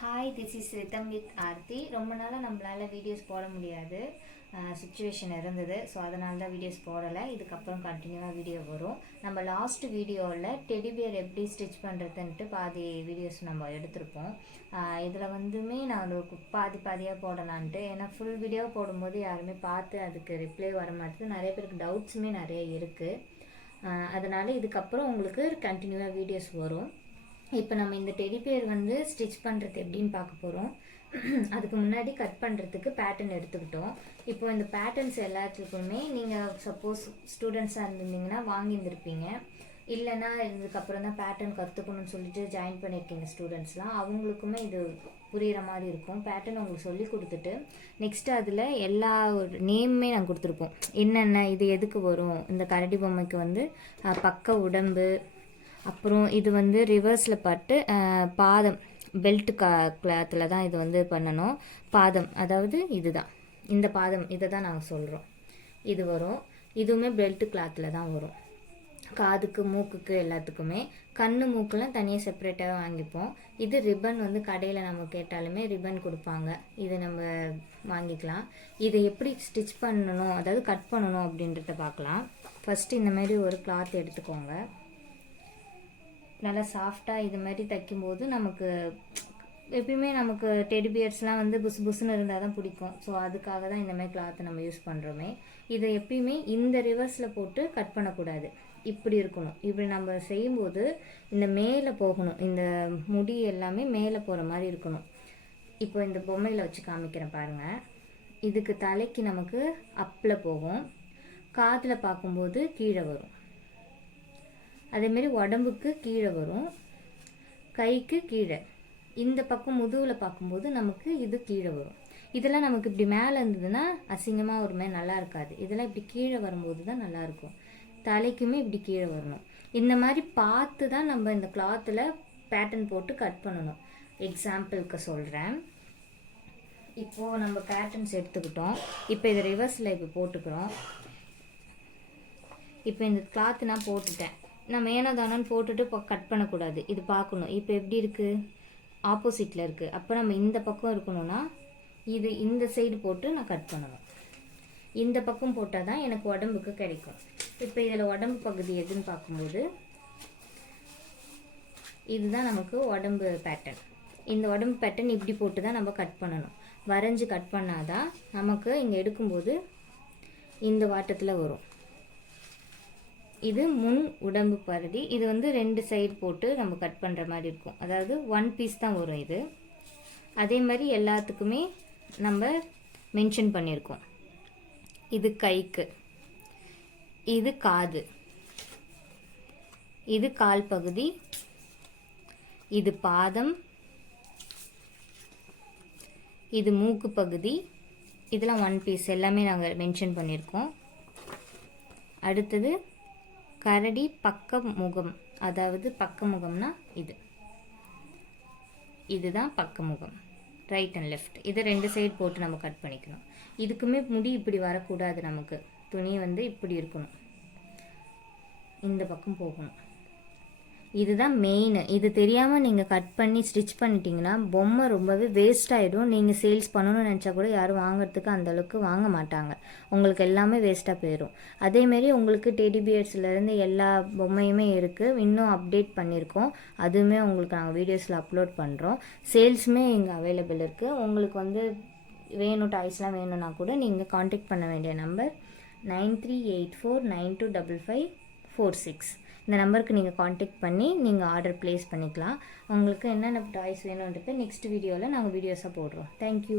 Hi, this is Rhythm with Aarthi. ரொம்ப நாளாக நம்மளால் வீடியோஸ் போட முடியாது சுச்சுவேஷன் இருந்தது. ஸோ அதனால தான் வீடியோஸ் போடலை. இதுக்கப்புறம் கண்டினியூவாக வீடியோ வரும். நம்ம லாஸ்ட் வீடியோவில் டெடிபியர் எப்படி ஸ்டிச் பண்ணுறதுன்ட்டு பாதி வீடியோஸ் நம்ம எடுத்திருப்போம். இதில் வந்துமே நான் பாதியாக போடலான்ட்டு, ஏன்னா ஃபுல் வீடியோ போடும்போது யாருமே பார்த்து அதுக்கு ரிப்ளை வர மாட்டேது. நிறைய பேருக்கு டவுட்ஸுமே நிறைய இருக்குது. அதனால் இதுக்கப்புறம் உங்களுக்கு கண்டினியூவாக வீடியோஸ் வரும். இப்போ நம்ம இந்த டெடிபியர் வந்து ஸ்டிச் பண்ணுறது எப்படின்னு பார்க்க போகிறோம். அதுக்கு முன்னாடி கட் பண்ணுறதுக்கு பேட்டர்ன் எடுத்துக்கிட்டோம். இப்போ இந்த பேட்டர்ன்ஸ் எல்லாத்துக்குமே நீங்கள் சப்போஸ் ஸ்டூடெண்ட்ஸாக இருந்திருந்தீங்கன்னா வாங்கியிருந்திருப்பீங்க. இல்லைன்னா இதுக்கப்புறம் தான் பேட்டர்ன் கற்றுக்கணும்னு சொல்லிட்டு ஜாயின் பண்ணியிருக்கீங்க ஸ்டூடெண்ட்ஸ்லாம். அவங்களுக்குமே இது புரிகிற மாதிரி இருக்கும். பேட்டர்ன் உங்களுக்கு சொல்லி கொடுத்துட்டு நெக்ஸ்ட்டு அதில் எல்லா நேமுமே நாங்கள் கொடுத்துருப்போம். என்னென்ன இது எதுக்கு வரும், இந்த கரடி பொம்மைக்கு வந்து பக்க உடம்பு, அப்புறம் இது வந்து ரிவர்ஸில் பட்டு பாதம் பெல்ட் கிளாத்தில் தான் இது வந்து பண்ணணும். பாதம் அதாவது இதுதான், இந்த பாதம் இதை தான் நாங்கள் சொல்கிறோம். இது வரும். இதுவுமே பெல்ட் கிளாத்தில் தான் வரும். காதுக்கு மூக்குக்கு எல்லாத்துக்குமே. கண்ணு மூக்கெல்லாம் தனியாக செப்பரேட்டாக வாங்கிப்போம். இது ரிப்பன் வந்து கடையில் நம்ம கேட்டாலுமே ரிப்பன் கொடுப்பாங்க. இது நம்ம வாங்கிக்கலாம். இதை எப்படி ஸ்டிச் பண்ணணும், அதாவது கட் பண்ணணும் அப்படின்றத பார்க்கலாம். ஃபஸ்ட்டு இந்த மாதிரி ஒரு கிளாத் எடுத்துக்கோங்க. நல்லா சாஃப்டாக இது மாதிரி தைக்கும்போது நமக்கு எப்பயுமே நமக்கு டெடிபியர்ஸ்லாம் வந்து புஸ்னு இருந்தால் தான் பிடிக்கும். ஸோ அதுக்காக தான் இந்த மாதிரி கிளாத்தை நம்ம யூஸ் பண்ணுறோமே. இதை எப்பயுமே இந்த ரிவர்ஸில் போட்டு கட் பண்ணக்கூடாது, இப்படி இருக்கணும். இப்படி நம்ம செய்யும்போது இந்த மேலே போகணும், இந்த முடி எல்லாமே மேலே போகிற மாதிரி இருக்கணும். இப்போ இந்த பொம்மையில் வச்சு காமிக்கிறேன் பாருங்கள். இதுக்கு தலைக்கு நமக்கு அப்பில் போகும், காதில் பார்க்கும்போது கீழே வரும். அதேமாரி உடம்புக்கு கீழே வரும், கைக்கு கீழே. இந்த பக்கம் முதுகில் பார்க்கும்போது நமக்கு இது கீழே வரும். இதெல்லாம் நமக்கு இப்படி மேலே இருந்ததுன்னா அசிங்கமாக ஒரு மாதிரி நல்லா இருக்காது. இதெல்லாம் இப்படி கீழே வரும்போது தான் நல்லாயிருக்கும். தலைக்குமே இப்படி கீழே வரணும். இந்த மாதிரி பார்த்து தான் நம்ம இந்த கிளாத்தில் பேட்டர்ன் போட்டு கட் பண்ணணும். எக்ஸாம்பிளுக்கு சொல்கிறேன். இப்போது நம்ம பேட்டர்ன்ஸ் எடுத்துக்கிட்டோம். இப்போ இதை ரிவர்ஸில் இப்போ போட்டுக்கிறோம். இப்போ இந்த கிளாத்து நான் போட்டுட்டேன். நம்ம ஏனோதானு போட்டுட்டு இப்போ கட் பண்ணக்கூடாது. இது பார்க்கணும். இப்போ எப்படி இருக்குது, ஆப்போசிட்டில் இருக்குது. அப்போ நம்ம இந்த பக்கம் இருக்கணும்னா இது இந்த சைடு போட்டு நான் கட் பண்ணணும். இந்த பக்கம் போட்டால் தான் எனக்கு உடம்புக்கு கிடைக்கும். இப்போ இதில் உடம்பு பகுதி எதுன்னு பார்க்கும்போது இதுதான் நமக்கு உடம்பு பேட்டர்ன். இந்த உடம்பு பேட்டர்ன் இப்படி போட்டு தான் நம்ம கட் பண்ணணும். வரைஞ்சி கட் பண்ணாதான் நமக்கு இங்கே எடுக்கும்போது இந்த வாட்டத்தில் வரும். இது முன் உடம்பு பகுதி. இது வந்து 2 சைடு போட்டு நம்ம கட் பண்ணுற மாதிரி இருக்கும். அதாவது 1 பீஸ் தான் வரும் இது. அதே மாதிரி எல்லாத்துக்குமே நம்ம மென்ஷன் பண்ணியிருக்கோம். இது கைக்கு, இது காது, இது கால் பகுதி, இது பாதம், இது மூக்கு பகுதி. இதெல்லாம் 1 பீஸ் எல்லாமே நாங்கள் மென்ஷன் பண்ணியிருக்கோம். அடுத்தது கரடி பக்க முகம், அதாவது பக்க முகம்னா இதுதான் பக்க முகம், ரைட் அண்ட் லெஃப்ட். இதை 2 சைடு போட்டு நம்ம கட் பண்ணிக்கணும். இதுக்குமே முடி இப்படி வரக்கூடாது. நமக்கு துணி வந்து இப்படி இருக்கணும், இந்த பக்கம் போகணும். இதுதான் மெயின். இது தெரியாமல் நீங்கள் கட் பண்ணி ஸ்டிச் பண்ணிட்டீங்கன்னா பொம்மை ரொம்பவே வேஸ்ட் ஆகிடும். நீங்கள் சேல்ஸ் பண்ணணும்னு நினச்சா கூட யாரும் வாங்குறதுக்கு அந்தளவுக்கு வாங்க மாட்டாங்க. உங்களுக்கு எல்லாமே வேஸ்ட்டாக போயிடும். அதேமாரி உங்களுக்கு டெடிபியர்ஸ்லேருந்து எல்லா பொம்மையுமே இருக்குது. இன்னும் அப்டேட் பண்ணியிருக்கோம். அதுவுமே உங்களுக்கு நாங்கள் வீடியோஸில் அப்லோட் பண்ணுறோம். சேல்ஸுமே இங்கே அவைலபிள் இருக்குது. உங்களுக்கு வந்து வேணும், டாய்ஸ்லாம் வேணும்னா கூட நீங்கள் காண்டாக்ட் பண்ண வேண்டிய நம்பர் 9384925546. இந்த நம்பருக்கு நீங்கள் காண்டாக்ட் பண்ணி நீங்கள் ஆர்டர் ப்ளேஸ் பண்ணிக்கலாம். உங்களுக்கு என்னென்ன டாய்ஸ் வேணுன்றது நெக்ஸ்ட் வீடியோவில் நாங்கள் வீடியோஸாக போடுறோம். தேங்க்யூ.